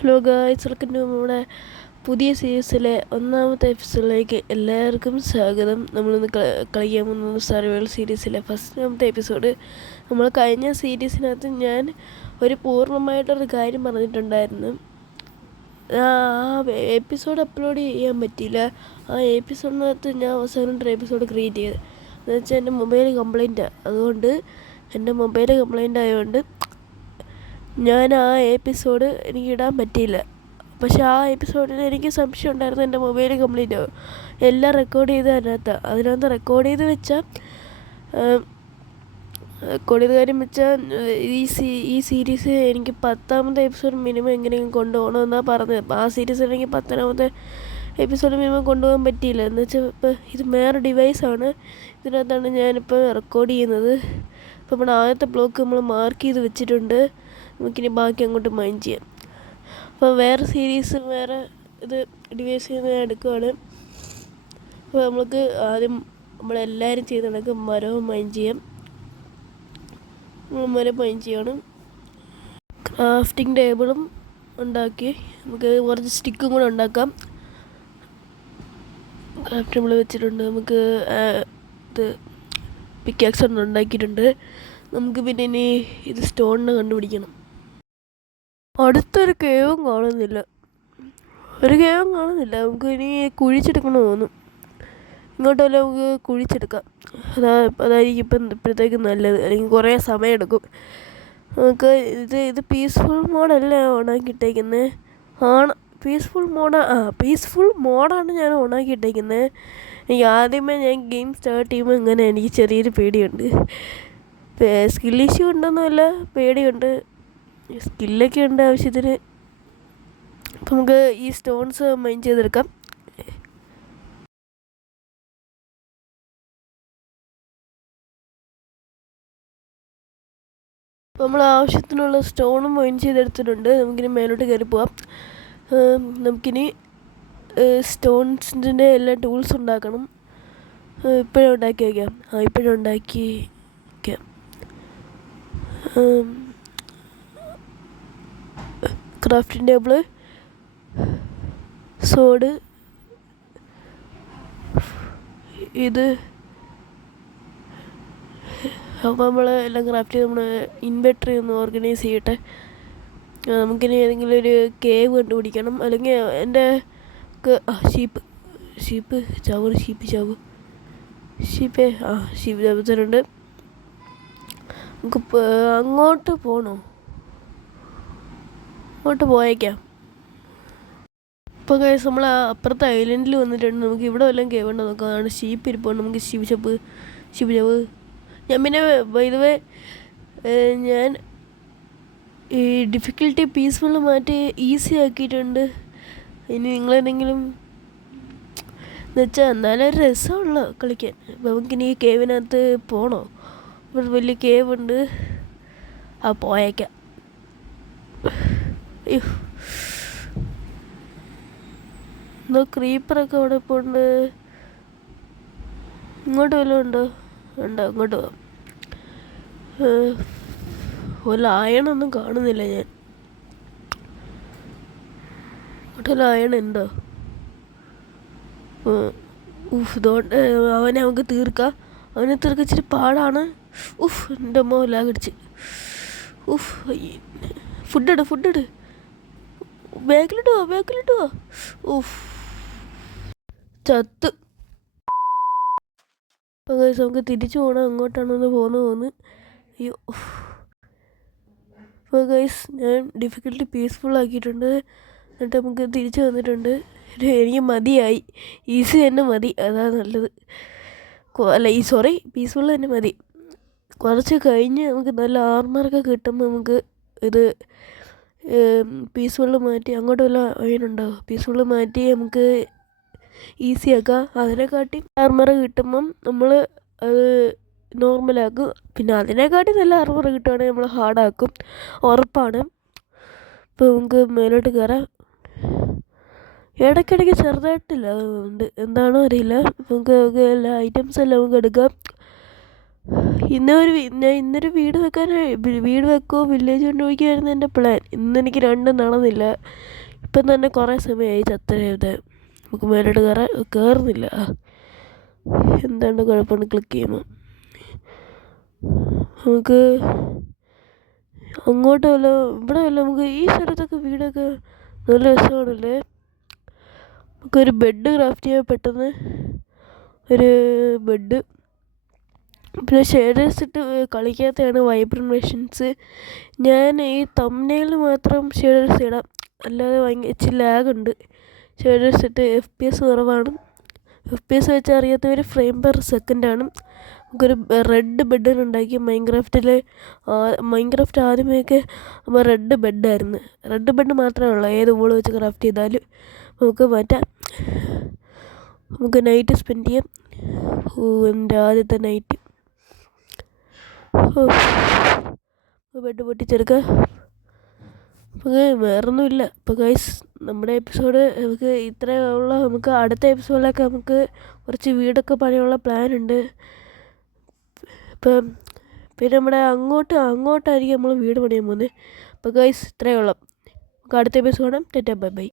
Hello guys, welcome to നമ്മുടെ പുതിയ സീരീസിലെ ഒന്നാമത്തെ എപ്പിസോഡിലേക്ക് എല്ലാവർക്കും സ്വാഗതം. നമ്മളിന്ന് കളിക്കാൻ പോകുന്നത് സർവൈവൽ സീരീസിലെ ഫസ്റ്റാമത്തെ എപ്പിസോഡ്. നമ്മൾ കഴിഞ്ഞ സീരീസിനകത്ത് ഞാൻ ഒരു പൂർണ്ണമായിട്ടൊരു കാര്യം പറഞ്ഞിട്ടുണ്ടായിരുന്നു. ആ എപ്പിസോഡ് അപ്ലോഡ് ചെയ്യാൻ പറ്റിയില്ല. ആ എപ്പിസോഡിനകത്ത് ഞാൻ അവസാനത്തെ എപ്പിസോഡ് ക്രിയേറ്റ് ചെയ്ത് എന്ന് വെച്ചാൽ എൻ്റെ മൊബൈൽ കംപ്ലൈൻറ്റാണ്. അതുകൊണ്ട് എൻ്റെ മൊബൈൽ കംപ്ലൈൻ്റ് ആയതുകൊണ്ട് ഞാൻ ആ എപ്പിസോഡ് എനിക്ക് ഇടാൻ പറ്റിയില്ല. പക്ഷേ ആ എപ്പിസോഡിൽ എനിക്ക് സംശയം ഉണ്ടായിരുന്നു എൻ്റെ മൊബൈൽ കംപ്ലീറ്റ് ആവും. എല്ലാം റെക്കോർഡ് ചെയ്ത് അതിനകത്ത് റെക്കോർഡ് ചെയ്ത് വെച്ചാൽ കാര്യം വെച്ചാൽ ഈ സീരീസ് എനിക്ക് 10ാമത്തെ എപ്പിസോഡ് മിനിമം എങ്ങനെയെങ്കിലും കൊണ്ടുപോകണമെന്നാണ് പറഞ്ഞത്. ആ സീരീസ് എനിക്ക് 10ാമത്തെ എപ്പിസോഡ് മിനിമം കൊണ്ടുപോകാൻ പറ്റിയില്ല. എന്ന് വെച്ചാൽ ഇപ്പോൾ ഇത് വേറെ ഡിവൈസാണ്. ഇതിനകത്താണ് ഞാനിപ്പോൾ റെക്കോർഡ് ചെയ്യുന്നത്. ഇപ്പോൾ നമ്മുടെ ആദ്യത്തെ ബ്ലോക്ക് നമ്മൾ മാർക്ക് ചെയ്ത് വെച്ചിട്ടുണ്ട്. നമുക്കിനി ബാക്കി അങ്ങോട്ട് മൈൻഡ് ചെയ്യാം. അപ്പോൾ വേറെ സീരീസ് വേറെ ഇത് ഡിവൈസ് ചെയ്യുന്ന എടുക്കുകയാണ്. അപ്പോൾ നമുക്ക് ആദ്യം നമ്മളെല്ലാവരും ചെയ്ത് കണക്ക് മരവും മൈൻഡ് ചെയ്യാം. മരം മൈൻഡ് ചെയ്യണം. ക്രാഫ്റ്റിംഗ് ടേബിളും ഉണ്ടാക്കി നമുക്ക് കുറച്ച് സ്റ്റിക്കും കൂടെ ഉണ്ടാക്കാം. ക്രാഫ്റ്റ് ടേബിൾ വെച്ചിട്ടുണ്ട്. നമുക്ക് ഇത് പിക്കാക്സ് ഉണ്ടാക്കിയിട്ടുണ്ട്. നമുക്ക് പിന്നെ ഇനി ഇത് സ്റ്റോണിനെ കണ്ടുപിടിക്കണം. അടുത്തൊരു കേവും കാണുന്നില്ല. നമുക്ക് ഇനി കുഴിച്ചെടുക്കണമെന്ന് തോന്നും. ഇങ്ങോട്ടല്ല നമുക്ക് കുഴിച്ചെടുക്കാം. അതായിരിക്കും ഇപ്പോഴത്തേക്ക് നല്ലത്. അല്ലെങ്കിൽ കുറേ സമയം എടുക്കും. നമുക്ക് ഇത് പീസ്ഫുൾ മോഡല്ല ഓണാക്കിയിട്ടേക്കുന്നത്. പീസ്ഫുൾ മോഡാണ് ഞാൻ ഓണാക്കിയിട്ടേക്കുന്നത്. എനിക്ക് ആദ്യമേ ഞാൻ ഗെയിം സ്റ്റാർട്ട് ചെയ്യുമ്പോൾ ഇങ്ങനെ എനിക്ക് ചെറിയൊരു പേടിയുണ്ട്. സ്കിൽ ഇഷ്യൂ ഉണ്ടെന്നല്ല, പേടിയുണ്ട്. സ്കില്ലൊക്കെ ഉണ്ട് ആവശ്യത്തിന്. അപ്പം നമുക്ക് ഈ സ്റ്റോൺസ് മൈൻ ചെയ്തെടുക്കാം. അപ്പോൾ നമ്മൾ ആവശ്യത്തിനുള്ള സ്റ്റോണും മൈൻ ചെയ്തെടുത്തിട്ടുണ്ട്. നമുക്കിനി മേലോട്ട് കയറി പോവാം. നമുക്കിനി സ്റ്റോൺസിൻ്റെ എല്ലാ ടൂൾസ് ഉണ്ടാക്കണം. ഇപ്പോഴും ഉണ്ടാക്കി വയ്ക്കാം. ഇപ്പോഴും ഉണ്ടാക്കി വയ്ക്കാം. ക്രാഫ്റ്റിംഗ് ടേബിള്, സോഡ്, ഇത് അപ്പോൾ നമ്മൾ എല്ലാം ക്രാഫ്റ്റ് ചെയ്ത് നമ്മൾ ഇൻവെർട്ടറി ഒന്ന് ഓർഗനൈസ് ചെയ്യട്ടെ. നമുക്കിനി ഏതെങ്കിലും ഒരു കേവ് കണ്ടുപിടിക്കണം. അല്ലെങ്കിൽ എൻ്റെ ഷീപ്പ് ചാവുന്നുണ്ട്. നമുക്ക് അങ്ങോട്ട് പോകണോ? അങ്ങോട്ട് പോയേക്കാം. ഇപ്പോൾ ഗൈസ് നമ്മൾ അപ്പുറത്തെ ഐലൻഡിൽ വന്നിട്ടുണ്ട്. നമുക്ക് ഇവിടെ വല്ലതും കേവുണ്ടോ നോക്കാം. അതാണ് ഷീപ്പ് ഇരിപ്പുണ്ട്. നമുക്ക് ഷീപ്പ് ഞാൻ പിന്നെ ഇതുവേ ഞാൻ ഈ ഡിഫിക്കൽട്ടി പീസ്ഫുൾ മാറ്റി ഈസി ആക്കിയിട്ടുണ്ട്. ഇനി നിങ്ങളെന്തെങ്കിലും എന്നുവെച്ചാൽ എന്നാലും ഒരു രസമുള്ള കളിക്കാൻ. നമുക്കിനി ഈ കേവിനകത്ത് പോകണോ? ഇവിടെ വലിയ കേവുണ്ട്. പോയേക്കാം. എന്തോ ക്രീപ്പറൊക്കെ അവിടെ ഇപ്പോൾ ഉണ്ട്. ഇങ്ങോട്ട് വല്ലതും ഉണ്ടോ? അങ്ങോട്ട് പോവാം. വല്ല അയണൊന്നും കാണുന്നില്ല ഞാൻ. ഇങ്ങോട്ട് അയൺ ഉണ്ടോ? ഇതുകൊണ്ട് അവനെ നമുക്ക് തീർക്കാം. അവനെ തീർക്കാൻ ഇച്ചിരി പാടാണ്. എൻ്റെ അമ്മ ലാഗടിച്ച്. ഫുഡ് ബാക്കിലിട്ട് പോ. ചത്ത്. അപ്പോൾ നമുക്ക് തിരിച്ചു പോകണം. അങ്ങോട്ടാണെന്ന് പോകുന്നു. അയ്യോ. അപ്പോൾ ഗൈസ് ഞാൻ ഡിഫിക്കൽട്ടി പീസ്ഫുൾ ആക്കിയിട്ടുണ്ട്. എന്നിട്ട് നമുക്ക് തിരിച്ചു വന്നിട്ടുണ്ട്. എനിക്ക് മതിയായി. ഈസി തന്നെ മതി. അതാണ് നല്ലത്. പീസ്ഫുൾ തന്നെ മതി. കുറച്ച് കഴിഞ്ഞ് നമുക്ക് നല്ല ആർമറൊക്കെ കിട്ടുമ്പോൾ നമുക്ക് ഇത് പീസ്ഫുള്ള് മാറ്റി അങ്ങോട്ട് വല്ല വഴിയുണ്ടോ? പീസ്ഫുള്ള് മാറ്റി നമുക്ക് ഈസി ആക്കാം. അതിനെക്കാട്ടി ആർമറ കിട്ടുമ്പം നമ്മൾ അത് നോർമലാക്കും. പിന്നെ അതിനെക്കാട്ടി നല്ല ആർമറ കിട്ടുകയാണെങ്കിൽ നമ്മൾ ഹാർഡാക്കും. ഉറപ്പാണ്. ഇപ്പോൾ നമുക്ക് മേലോട്ട് കയറാം. ഇടയ്ക്കിടയ്ക്ക് ചെറുതായിട്ടില്ല ഉണ്ട്, എന്താണോ അറിയില്ല. നമുക്ക് എല്ലാ ഐറ്റംസ് എല്ലാം നമുക്ക് എടുക്കാം. ഇന്നൊരു വീട് വെക്കുമോ വില്ലേജ് കൊണ്ടുപോയിക്കായിരുന്നു എൻ്റെ പ്ലാൻ. ഇന്നെനിക്ക് രണ്ടും നടന്നില്ല. ഇപ്പം തന്നെ കുറേ സമയമായി ചത്തത്. നമുക്ക് മേലോട്ട് കയറുന്നില്ല. എന്താണ് കുഴപ്പമാണ് ക്ലിക്ക് ചെയ്യുമ്പോൾ. നമുക്ക് അങ്ങോട്ട് ഇവിടെ നമുക്ക് ഈ സ്ഥലത്തൊക്കെ വീടൊക്കെ നല്ല രസമാണല്ലേ. നമുക്കൊരു ബെഡ് ക്രാഫ്റ്റ് ചെയ്യാൻ പെട്ടെന്ന് ഒരു ബെഡ്. പിന്നെ ഷെയ്ഡേഴ്സ് ഇട്ട് കളിക്കാത്തതാണ് വൈബ്രൻ്റ് മെഷീൻസ്. ഞാൻ ഈ തംബ്നെയിലിന് മാത്രം ഷെയ്ഡേഴ്സ് ഇടാം, അല്ലാതെ ഇച്ചിരി ലാഗുണ്ട്. ഷെയ്ഡേഴ്സ് ഇട്ട് FPS കുറവാണ്. FPS വെച്ച് അറിയാത്തവർ ഫ്രെയിം പെർ സെക്കൻഡാണ്. നമുക്കൊരു റെഡ് ബെഡിനുണ്ടാക്കി മൈൻക്രാഫ്റ്റ് ആദ്യമേയൊക്കെ നമ്മൾ റെഡ് ബെഡായിരുന്നു. റെഡ് ബെഡ് മാത്രമേ ഉള്ളൂ, ഏത് വോൾ വെച്ച് ക്രാഫ്റ്റ് ചെയ്താലും നമുക്ക് മാറ്റാം. നമുക്ക് നൈറ്റ് സ്പെൻഡ് ചെയ്യാം. എൻ്റെ ആദ്യത്തെ നൈറ്റ്. ബെഡ് പൊട്ടിച്ചെടുക്കുക. അപ്പോൾ വേറൊന്നുമില്ല. അപ്പോൾ ഗൈസ്, നമ്മുടെ എപ്പിസോഡ് നമുക്ക് ഇത്രയേ ഉള്ളൂ. നമുക്ക് അടുത്ത എപ്പിസോഡിലൊക്കെ നമുക്ക് കുറച്ച് വീടൊക്കെ പണിയുള്ള പ്ലാനുണ്ട്. ഇപ്പം പിന്നെ നമ്മുടെ അങ്ങോട്ടായിരിക്കും നമ്മൾ വീട് പണിയാൻ പോകുന്നത്. അപ്പോൾ ഗൈസ്, ഇത്രയേ ഉള്ളൂ. നമുക്ക് അടുത്ത എപ്പിസോഡ്. Tata bye bye.